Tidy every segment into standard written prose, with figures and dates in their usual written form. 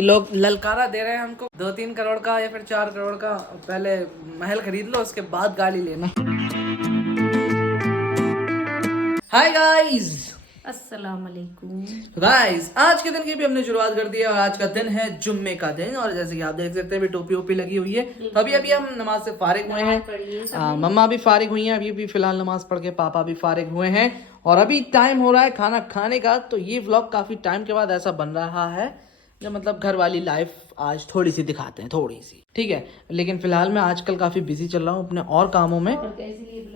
लोग ललकारा दे रहे हैं हमको 2-3 करोड़ का या फिर 4 करोड़ का। पहले महल खरीद लो, उसके बाद गाड़ी लेना। हाय गाइस, अस्सलाम वालेकुम। गाइस आज के दिन की भी हमने शुरुआत कर दी है और आज का दिन है जुम्मे का दिन। और जैसे कि आप देख सकते हैं, अभी टोपी ओपी लगी हुई है। तो अभी हम नमाज से फारिग हुए हैं। मम्मा भी फारिग हुई हैं अभी फिलहाल नमाज पढ़ के। पापा भी फारिग हुए हैं और अभी टाइम हो रहा है खाना खाने का। तो ये व्लॉग काफी टाइम के बाद ऐसा बन रहा है जो मतलब घर वाली लाइफ आज थोड़ी सी दिखाते हैं, थोड़ी सी, ठीक है। लेकिन फिलहाल मैं आजकल काफ़ी बिजी चल रहा हूँ अपने और कामों में,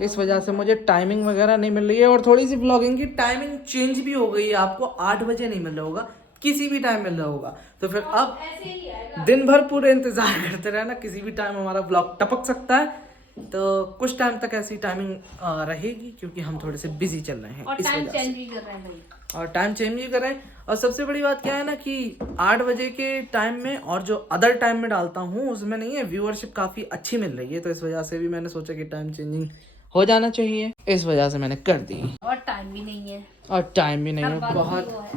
इस वजह से मुझे टाइमिंग वगैरह नहीं मिल रही है। और थोड़ी सी व्लॉगिंग की टाइमिंग चेंज भी हो गई है। आपको 8 बजे नहीं मिल रहा होगा, किसी भी टाइम मिल रहा होगा। तो फिर अब दिन भर पूरे इंतजार करते रहना, किसी भी टाइम हमारा व्लॉग टपक सकता है। तो कुछ टाइम तक ऐसी टाइमिंग रहेगी क्योंकि हम थोड़े से बिजी चल रहे हैं, इस वजह से। और टाइम चेंज भी कर रहे हैं। और सबसे बड़ी बात क्या है ना कि 8 बजे के टाइम में और जो अदर टाइम में डालता हूँ उसमें नहीं है व्यूअरशिप काफ़ी अच्छी मिल रही है। तो इस वजह से भी मैंने सोचा कि टाइम चेंजिंग हो जाना चाहिए, इस वजह से मैंने कर दी। और टाइम भी नहीं है, बहुत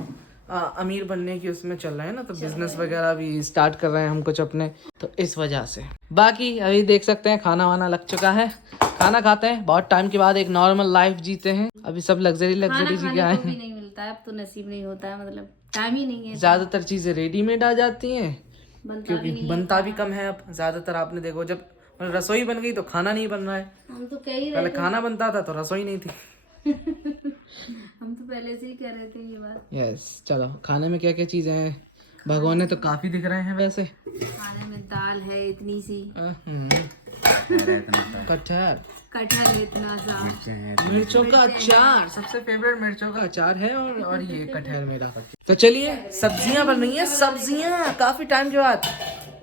अमीर बनने की उसमें चल रहे हैं ना, तो बिजनेस वगैरह भी स्टार्ट कर रहे हैं हम कुछ अपने, तो इस वजह से। बाकी अभी देख सकते हैं खाना वाना लग चुका है, खाना खाते हैं। बहुत टाइम के बाद एक नॉर्मल लाइफ जीते हैं। अभी सब लग्जरी जी के आए हैं। नहीं मिलता है अब तो, नसीब नहीं होता है, मतलब टाइम ही नहीं है। ज्यादातर चीजें रेडीमेड आ जाती हैं क्योंकि बनता भी कम है अब। ज्यादातर आपने देखो, जब रसोई बन गई तो खाना नहीं बन रहा है। हम तो कह ही पहले खाना बनता था तो रसोई नहीं थी। हम तो पहले से ही कह रहे थे ये बात। यस, चलो खाने में क्या क्या चीजें हैं? भगोने तो काफी दिख रहे हैं वैसे। खाने में दाल है इतनी सी, कटहल है इतना सा, मिर्चों का अचार, सबसे फेवरेट मिर्चों का अचार है। और ये कटहल मेरा। तो चलिए सब्जियां बन रही हैं, सब्जियां काफी टाइम के बाद।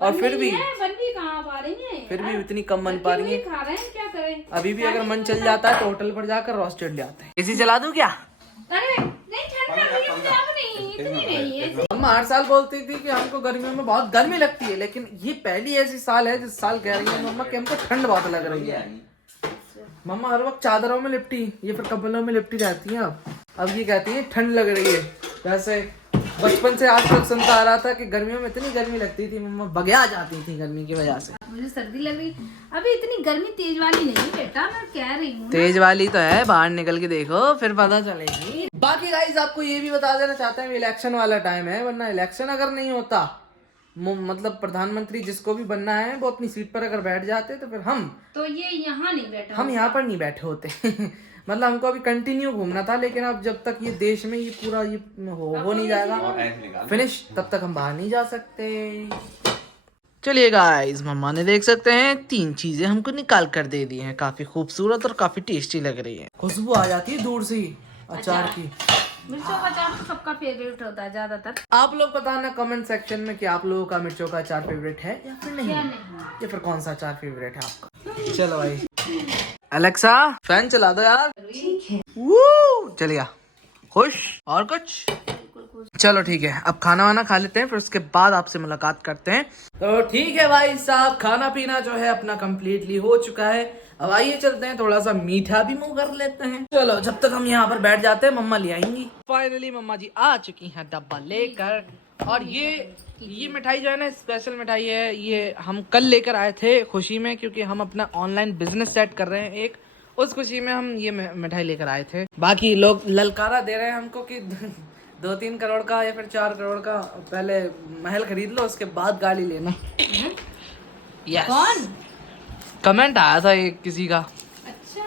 और फिर भी कहाँ पा रही हैं? फिर भी इतनी कम बन पा रही है। खा रहे हैं, क्या करें? अभी भी अगर मन चल जाता है तो होटल पर जाकर रोस्टेड ले आते हैं। इसी चला दूं क्या? अम्मा हर साल बोलती थी कि हमको गर्मियों में बहुत गर्मी लगती है, लेकिन ये पहली ऐसी साल है जिस साल कह रही है मम्मा कि हमको ठंड बहुत लग रही है। मम्मा हर वक्त चादरों में लिपटी, ये फिर कम्बलों में लिपटी रहती हैं। अब ये कहती है ठंड लग रही है। वैसे बचपन से आज तक सुनता आ रहा था कि गर्मियों में इतनी गर्मी लगती थी, मम्मा बगया जाती थी गर्मी की वजह से। मुझे सर्दी लग रही। अभी इतनी गर्मी तेज वाली नहीं बेटा, मैं कह रही हूँ। तेज वाली तो है, बाहर निकल के देखो फिर पता चलेगी। बाकी गाइस आपको ये भी बता देना चाहते हैं, इलेक्शन वाला टाइम है, वरना इलेक्शन अगर नहीं होता, मतलब प्रधानमंत्री जिसको भी बनना है वो अपनी सीट पर अगर बैठ जाते तो फिर हम तो ये यहाँ नहीं बैठा, हम यहाँ पर नहीं बैठे होते। मतलब हमको अभी कंटिन्यू घूमना था, लेकिन अब जब तक ये देश में ये पूरा ये हो नहीं जाएगा फिनिश, तब तक हम बाहर नहीं जा सकते। चलिए गाइस, मम्मा ने देख सकते हैं 3 चीजें हमको निकाल कर दे दी हैं, काफी खूबसूरत और काफी टेस्टी लग रही है। खुशबू आ जाती है दूर से ही अचार की। मिर्चों का अचार तो सबका फेवरेट होता है ज्यादातर। आप लोग बताना कमेंट सेक्शन में कि आप लोगों का मिर्चों का अचार फेवरेट है या फिर नहीं, या फिर कौन सा अचार फेवरेट है आपका। चलो भाई अलेक्सा फैन चला दो यार। ठीक है, चलिए खुश और कुछ। चलो ठीक है, अब खाना वाना खा लेते हैं, फिर उसके बाद आपसे मुलाकात करते हैं। तो ठीक है भाई साहब, खाना पीना जो है अपना कम्प्लीटली हो चुका है। अब आइए चलते हैं, थोड़ा सा मीठा भी मुंह कर लेते हैं। चलो जब तक हम यहाँ पर बैठ जाते हैं, मम्मा ले आएंगी। फाइनली मम्मा जी आ चुकी हैं डब्बा लेकर। और ये मिठाई जो है ना, स्पेशल मिठाई है। ये हम कल लेकर आए थे खुशी में, क्योंकि हम अपना ऑनलाइन बिजनेस सेट कर रहे हैं एक, उस खुशी में हम ये मिठाई लेकर आए थे। बाकी लोग ललकारा दे रहे हैं हमको कि 2-3 करोड़ का या फिर 4 करोड़ का पहले महल खरीद लो, उसके बाद गाड़ी लेना। यस, कौन कमेंट आया था एक किसी का। अच्छा,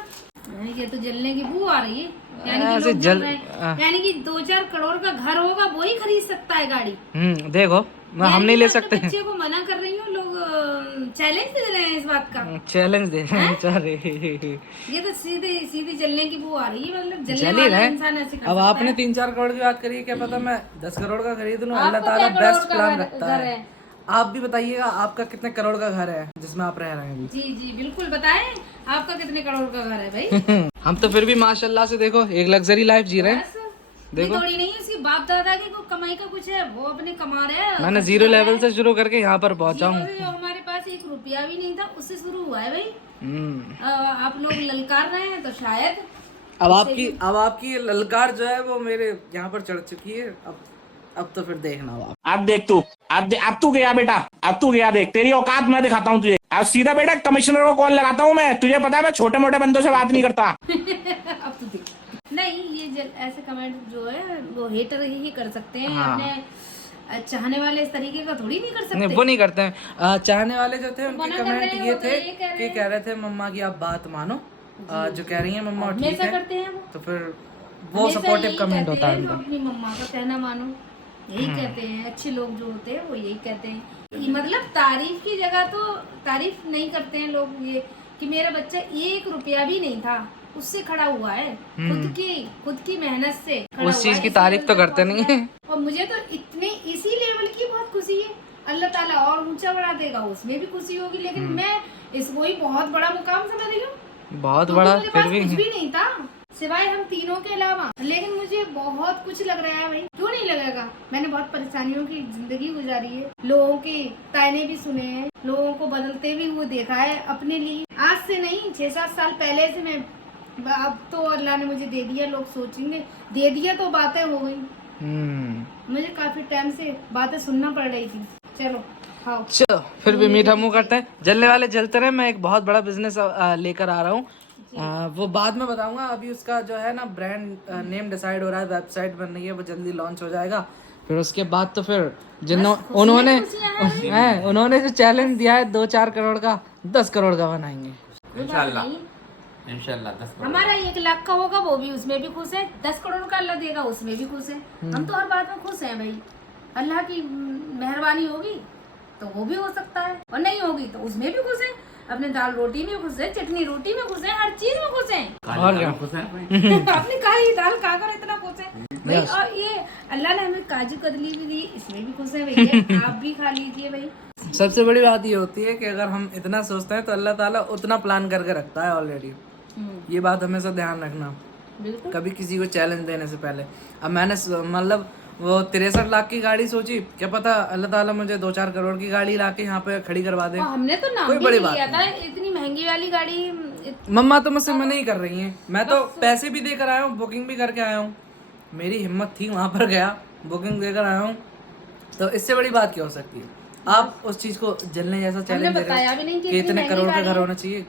ये तो जलने की बू आ रही है। यानी कि ऐसे लोग जल रहे हैं, यानी कि 2-4 करोड़ का घर होगा वही खरीद सकता है गाड़ी। देखो हम नहीं ले सकते। बच्चे को मना कर रही हूँ, लोग चैलेंज दे रहे हैं इस बात का। चैलेंज दे रहे हैं बेचारे। ये तो सीधी जलने की बू आ रही है, मतलब जल जलने ही वाला रहे। इंसान ऐसे कर अब सकता आपने है। 3-4 करोड़ की बात करी है, क्या पता मैं 10 करोड़ का खरीद लूं। अल्लाह आपको ताला क्या करोड़ बेस्ट का प्लान घर रखता है। आप भी बताइएगा आपका कितने करोड़ का घर है जिसमें आप रह रहे हैं। जी जी बिल्कुल बताएं, आपका कितने करोड़ का घर है भाई। हम तो फिर भी माशाल्लाह से देखो एक लग्जरी लाइफ जी रहे हैं। देखो थोड़ी नहीं, इसकी बाप दादा की कमाई का कुछ है, वो अपने कमा रहे हैं। मैंने 0 लेवल से शुरू करके यहाँ पर पहुँचा हूँ। जो हमारे पास 1 रुपया भी नहीं था उससे शुरू हुआ है भाई। आप लोग ललकार रहे हैं तो शायद अब आपकी ललकार जो है वो मेरे यहाँ पर चढ़ चुकी है। अब तो फिर देखना हो आप। अब देख तू, अब तू गया बेटा, अब तू गया, देख तेरी औकात मैं दिखाता हूँ तुझे। अब सीधा बेटा कमिश्नर को कॉल लगाता हूँ मैं, तुझे पता है मैं छोटे मोटे बंदों से बात नहीं करता। अब तो देख, नहीं ये ऐसे कमेंट जो है वो हेटर ही कर सकते हैं। हाँ। अपने चाहने वाले इस तरीके का थोड़ी नहीं कर सकते। नहीं वो नहीं करते हैं। चाहने वाले जो थे उनके मना कर कमेंट रहे हैं, ये वो तो थे ये कह रहे कि कह रहे थे मम्मा की आप बात मानो, जो कह रही है मम्मा ठीक हमेशा है, करते हैं वो, तो फिर वो हमेशा सपोर्टिव यही कमेंट कहते होता है हैं, उनका। अपनी मम्मा का कहना मानो, यही कहते हैं। अच्छे लोग जो होते हैं वो यही कहते हैं। ये मतलब तारीफ की जगह तो तारीफ नहीं करते हैं लोग, ये कि मेरा बच्चा 1 रुपया भी नहीं था उससे खड़ा हुआ है, खुद की मेहनत से खड़ा उस हुआ चीज है, की इस तारीफ लेवल तो तक करते पहुंच नहीं गया है। और मुझे तो इतने इसी लेवल की बहुत खुशी है। अल्लाह ताला और ऊंचा बढ़ा देगा, उसमें भी खुशी होगी, लेकिन मैं इसको ही बहुत बड़ा मुकाम समझ रही हूँ। बहुत क्योंकि बड़ा मेरे फिर पास भी कुछ भी नहीं था सिवाय हम तीनों के अलावा, लेकिन मुझे बहुत कुछ लग रहा है भाई। क्यों नहीं लगेगा? मैंने बहुत परेशानियों की जिंदगी गुजारी है, लोगों के ताने भी सुने हैं, लोगों को बदलते भी हुए देखा है अपने लिए। आज से नहीं, 6-7 साल पहले से मैं, अब तो अल्लाह ने मुझे दे दिया, लोग सोचेंगे दे दिया तो बातें हो गई। मुझे काफी टाइम से बातें सुनना पड़ रही थी। चलो खाओ। चलो फिर भी मीठा मुंह करते हैं, जलने वाले जलते रहे। मैं एक बहुत बड़ा बिजनेस लेकर आ रहा हूँ, वो बाद में बताऊंगा। अभी उसका जो है ना ब्रांड नेम डिसाइड हो रहा है, वेबसाइट बन रही है, वो जल्दी लॉन्च हो जाएगा। फिर उसके बाद तो फिर उन्होंने जो चैलेंज दिया है 2-4 करोड़ का, 10 करोड़ का बनाएंगे इंशाल्लाह। हमारा 1 लाख का होगा वो भी उसमें भी खुश है, 10 करोड़ का अल्लाह देगा उसमें भी खुश है। हम तो हर बात में खुश हैं भाई। अल्लाह की मेहरबानी होगी तो वो भी हो सकता है, और नहीं होगी तो उसमें भी खुश है। अपने दाल रोटी में खुश है, चटनी रोटी में खुश है, हर चीज में खुश है। और क्या आपने काली दाल खाकर इतना खुश है भाई। और ये अल्लाह ने हमें काजू कतली भी दी, इसमें भी खुश है भैया। आप भी खा लीजिए भाई। सबसे बड़ी बात ये होती है कि अगर हम इतना सोचते हैं तो अल्लाह ताला उतना प्लान करके रखता है ऑलरेडी। ये बात हमेशा ध्यान रखना, बिल्कुल। कभी किसी को चैलेंज देने से पहले। अब मैंने मतलब वो 63 लाख की गाड़ी सोची, क्या पता अल्लाह ताला मुझे 2-4 करोड़ की गाड़ी लाके यहाँ पे खड़ी करवा दे। हमने तो नाम कोई भी बड़ी नहीं बात लिया था इतनी महंगी वाली गाड़ी। मम्मा तो मुझसे मना ही कर रही हैं। मैं तो पैसे भी देकर आया हूँ, बुकिंग भी करके आया हूँ, मेरी हिम्मत थी, वहां पर गया, बुकिंग देकर आया हूँ, तो इससे बड़ी बात क्या हो सकती है? आप उस चीज को जलने जैसा चैलेंज दे रहे हो कि इतने करोड़ का घर होना चाहिए।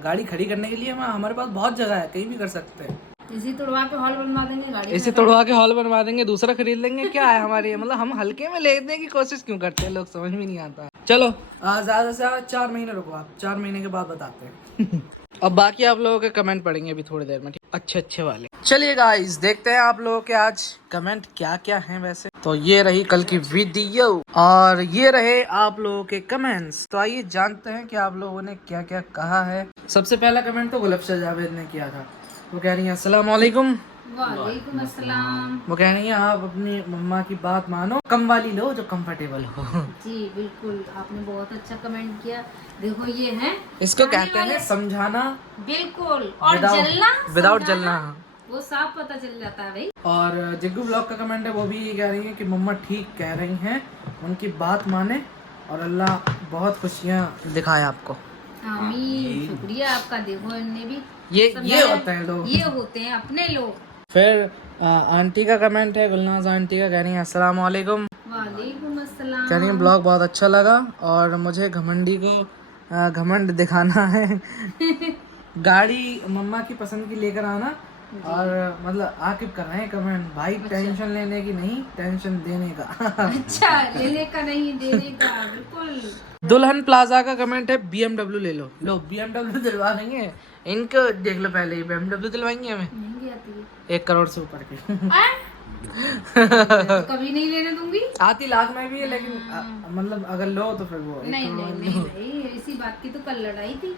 गाड़ी खड़ी करने के लिए हमारे पास बहुत जगह है, कहीं भी कर सकते हैं। इसी तोड़वा के हॉल बनवा देंगे गाड़ी इसे तोड़वा के हॉल बनवा देंगे, दूसरा खरीद लेंगे। क्या है हमारी, मतलब हम हल्के में लेने की कोशिश क्यों करते हैं, लोग समझ में नहीं आता। चलो ज्यादा से ज्यादा 4 महीने रुको आप, 4 महीने के बाद बताते हैं। अब बाकी आप लोगों के कमेंट पढ़ेंगे अभी थोड़ी देर में, ठीक? अच्छे वाले। चलिए गाइस देखते हैं आप लोगों के आज कमेंट क्या क्या हैं वैसे। तो ये रही कल की वीडियो और ये रहे आप लोगों के कमेंट्स। तो आइए जानते हैं कि आप लोगों ने क्या क्या कहा है। सबसे पहला कमेंट तो गुलफशा जावेद ने किया था। वो कह रही है अस्सलाम वालेकुम। वालेकुम अस्सलाम। वो कह रही है आप अपनी मम्मा की बात मानो, कम वाली लो जो कंफर्टेबल हो। जी बिल्कुल, आपने बहुत अच्छा कमेंट किया। देखो ये है, इसको कहते हैं समझाना, बिल्कुल, और जलना विदाउट जलना, वो साफ पता चल जाता है भाई। और जिग्गू ब्लॉग का कमेंट है, वो भी ये कह रही है कि मम्मा ठीक कह रही हैं, उनकी बात माने और अल्लाह बहुत खुशियाँ दिखाए आपको। आमीन, शुक्रिया आपका। देखो इनने भी ये होते हैं लोग, ये होते हैं अपने लोग। फिर आंटी का कमेंट है, गुलनाज आंटी का, कह रही है अस्सलाम वालेकुम। वालेकुम अस्सलाम। कह रही है ब्लॉग बहुत अच्छा लगा और मुझे घमंडी को घमंड दिखाना है। गाड़ी मम्मा की पसंद की लेकर आना। और मतलब आकिब कर रहे हैं कमेंट, भाई टेंशन लेने की नहीं, टेंशन देने का। अच्छा, लेने का नहीं देने का, बिल्कुल। दुल्हन प्लाजा का कमेंट है BMW ले लो। BMW दिलवा देंगे इनको, देख लो पहले ही BMW दिलवाएंगे हमें। महंगी आती है 1 करोड़ से ऊपर की। तो कभी नहीं लेने दूंगी। आती लाख में भी है, लेकिन मतलब अगर लो तो फिर वो नहीं भाई, इसी बात की तो कल लड़ाई थी।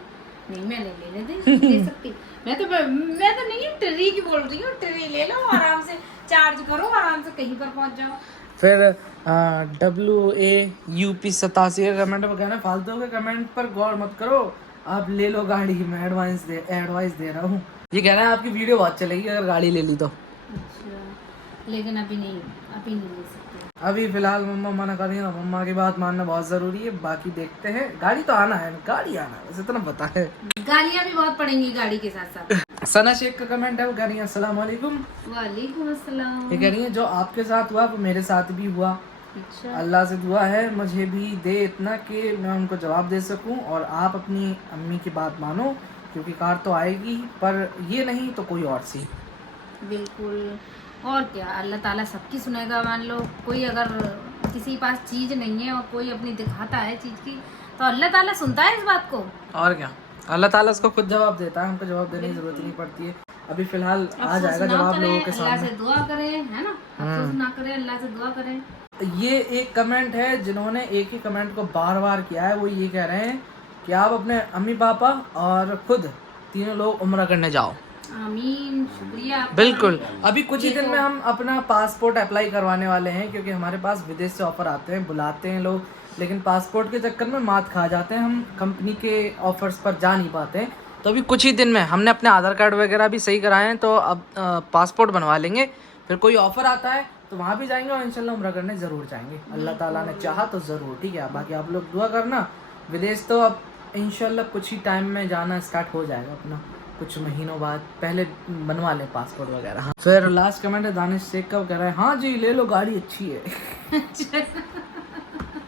नहीं मैं नहीं लेने दे सकती। मैं तो नहीं, ट्री की बोल रही हूँ। ट्री ले लो, आराम से चार्ज करो, आराम से कहीं पर पहुंच जाओ। फिर WAUP87 का कमेंट पर कहना फालतू के कमेंट पर गौर मत करो, आप ले लो गाड़ी, मैं एडवाइस दे रहा हूँ। ये कह रहा है आपकी वीडियो बहुत चलेगी अगर गाड़ी ले ली तो। अच्छा, लेकिन अभी नहीं ले सकते। अभी फिलहाल मम्मा मना कर रही है, मम्मा की बात मानना बहुत जरूरी है। बाकी देखते हैं, गाड़ी तो आना है, गाड़ी आना है, बस इतना पता है। गालियाँ भी बहुत पड़ेंगी गाड़ी के साथ साथ। सना शेख का कमेंट है, वो कह रही है अस्सलाम वालेकुम। वालेकुम अस्सलाम। ये कह रही है जो आपके साथ हुआ वो मेरे साथ भी हुआ। अच्छा। अल्लाह से दुआ है मुझे भी दे इतना कि मैं उनको जवाब दे सकूं, और आप अपनी अम्मी की बात मानो क्योंकि कार तो आएगी, पर ये नहीं तो कोई और सी। बिल्कुल, और क्या, अल्लाह ताला सबकी सुनेगा। मान लो कोई अगर किसी के पास चीज़ नहीं है और कोई अपनी दिखाता है चीज़ की, तो अल्लाह ताला सुनता है इस बात को। और क्या, अल्लाह ताला उसको खुद जवाब देता है, हमको जवाब देने की जरूरत ही नहीं पड़ती है। अभी फिलहाल आ जाएगा जवाब लोगों के अल्लाह सामने। से दुआ करें, है ना, अफसोस ना करें, अल्लाह से दुआ करें। ये एक कमेंट है जिन्होंने एक ही कमेंट को बार बार किया है, वो ये कह रहे हैं कि आप अपने अम्मी पापा और खुद तीनों लोग उम्रा करने जाओ। आमीन, शुक्रिया आपका। बिल्कुल, अभी कुछ ही दिन में हम अपना पासपोर्ट अप्लाई करवाने वाले हैं, क्योंकि हमारे पास विदेश से ऑफर आते हैं, बुलाते हैं लोग, लेकिन पासपोर्ट के चक्कर में मात खा जाते हैं, हम कंपनी के ऑफर्स पर जा नहीं पाते हैं। तो अभी कुछ ही दिन में हमने अपने आधार कार्ड वगैरह भी सही कराए हैं, तो अब पासपोर्ट बनवा लेंगे, फिर कोई ऑफर आता है तो वहाँ भी जाएंगे और इंशाल्लाह उम्रा करने ज़रूर जाएंगे, अल्लाह ताला ने चाहा तो ज़रूर। ठीक है, बाकी आप लोग दुआ करना। विदेश तो अब इंशाल्लाह कुछ ही टाइम में जाना स्टार्ट हो जाएगा अपना, कुछ महीनों बाद, पहले बनवा लें पासपोर्ट वगैरह। फिर लास्ट कमेंट है दानिश शेख का, कह रहा है हाँ जी ले लो, गाड़ी अच्छी है।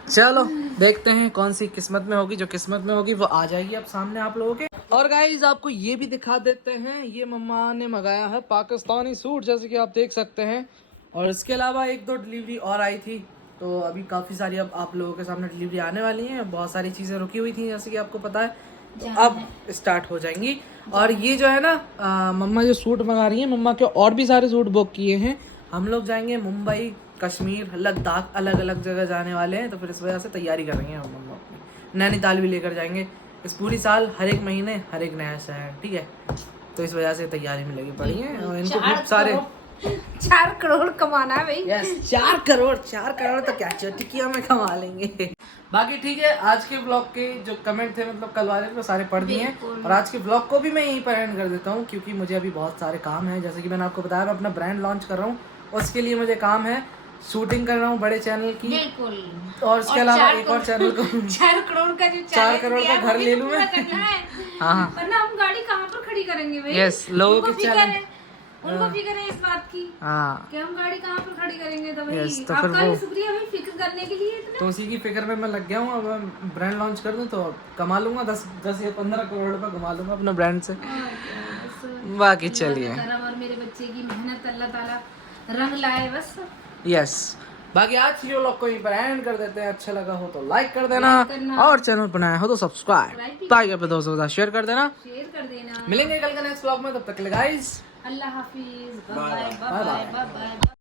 चलो देखते हैं कौन सी किस्मत में होगी, जो किस्मत में होगी वो आ जाएगी अब सामने आप लोगों के। और गाइज आपको ये भी दिखा देते हैं, ये मम्मा ने मंगाया है पाकिस्तानी सूट, जैसे कि आप देख सकते हैं, और इसके अलावा एक दो डिलीवरी और आई थी, तो अभी काफ़ी सारी अब आप लोगों के सामने डिलीवरी आने वाली हैं। बहुत सारी चीज़ें रुकी हुई थी जैसे कि आपको पता है, तो अब स्टार्ट हो जाएंगी। और ये जो है ना मम्मा जो सूट मंगा रही हैं, मम्मा के और भी सारे सूट बुक किए हैं। हम लोग जाएंगे मुंबई, कश्मीर, लद्दाख, अलग अलग जगह जाने वाले हैं, तो फिर इस वजह से तैयारी कर रही हैं मम्मा अपनी। नैनीताल भी लेकर जाएंगे इस पूरी साल, हर एक महीने हर एक नया शहर। ठीक है, तो इस वजह से तैयारी में लगी पड़ी है, और इनको खूब सारे 4 करोड़ कमाना है भाई। यस 4 करोड़ तो क्या चटिकिया में कमा लेंगे। बाकी ठीक है, आज के ब्लॉग के जो कमेंट थे, मतलब कल वाले, वो सारे पढ़ दिए हैं, और आज के ब्लॉग को भी मैं यहीं पर एंड कर देता हूँ, क्योंकि मुझे अभी बहुत सारे काम है। जैसे कि मैंने आपको बताया मैं अपना ब्रांड लॉन्च कर रहा हूँ, उसके लिए मुझे काम है, शूटिंग कर रहा हूँ बड़े चैनल की, बिल्कुल, और उसके अलावा एक और चैनल को 4 करोड़ का जो 4 करोड़ का घर ले लूँ मैं। हाँ, वरना हम गाड़ी कहाँ पर खड़ी करेंगे भाई? यस, लोगों उनको के फिक्र चैनल, है, उनको फिक्र है इस बात की हाँ, कि हम गाड़ी कहाँ पर खड़ी करेंगे। तो भाई Yes, तो फिर आपका वो- भी शुक्रिया भाई फिक्र करने के लिए इतना। तो उसी की फिक्र में मैं लग गया हूँ। अब ब्रांड लॉन्च कर दूँ तो कमा लूँगा 10 या 15 करोड़ रुपये कमा लूँगा अपने ब्रांड से। बाकी चलिए, करम और मेरे बच्चे की मेहनत अल्लाह ताला रंग लाए बस। यस, बाकी आज की लोग को यहीं पर एंड कर देते हैं। अच्छा लगा हो तो लाइक कर देना, करना। और चैनल बनाया हो तो सब्सक्राइब, ताकि अपने दोस्तों के साथ शेयर कर देना। शेयर कर देना। मिलेंगे कल का नेक्स्ट ब्लॉग में, तब तक के लिए गाइस अल्लाह हाफिज, bye bye bye bye bye.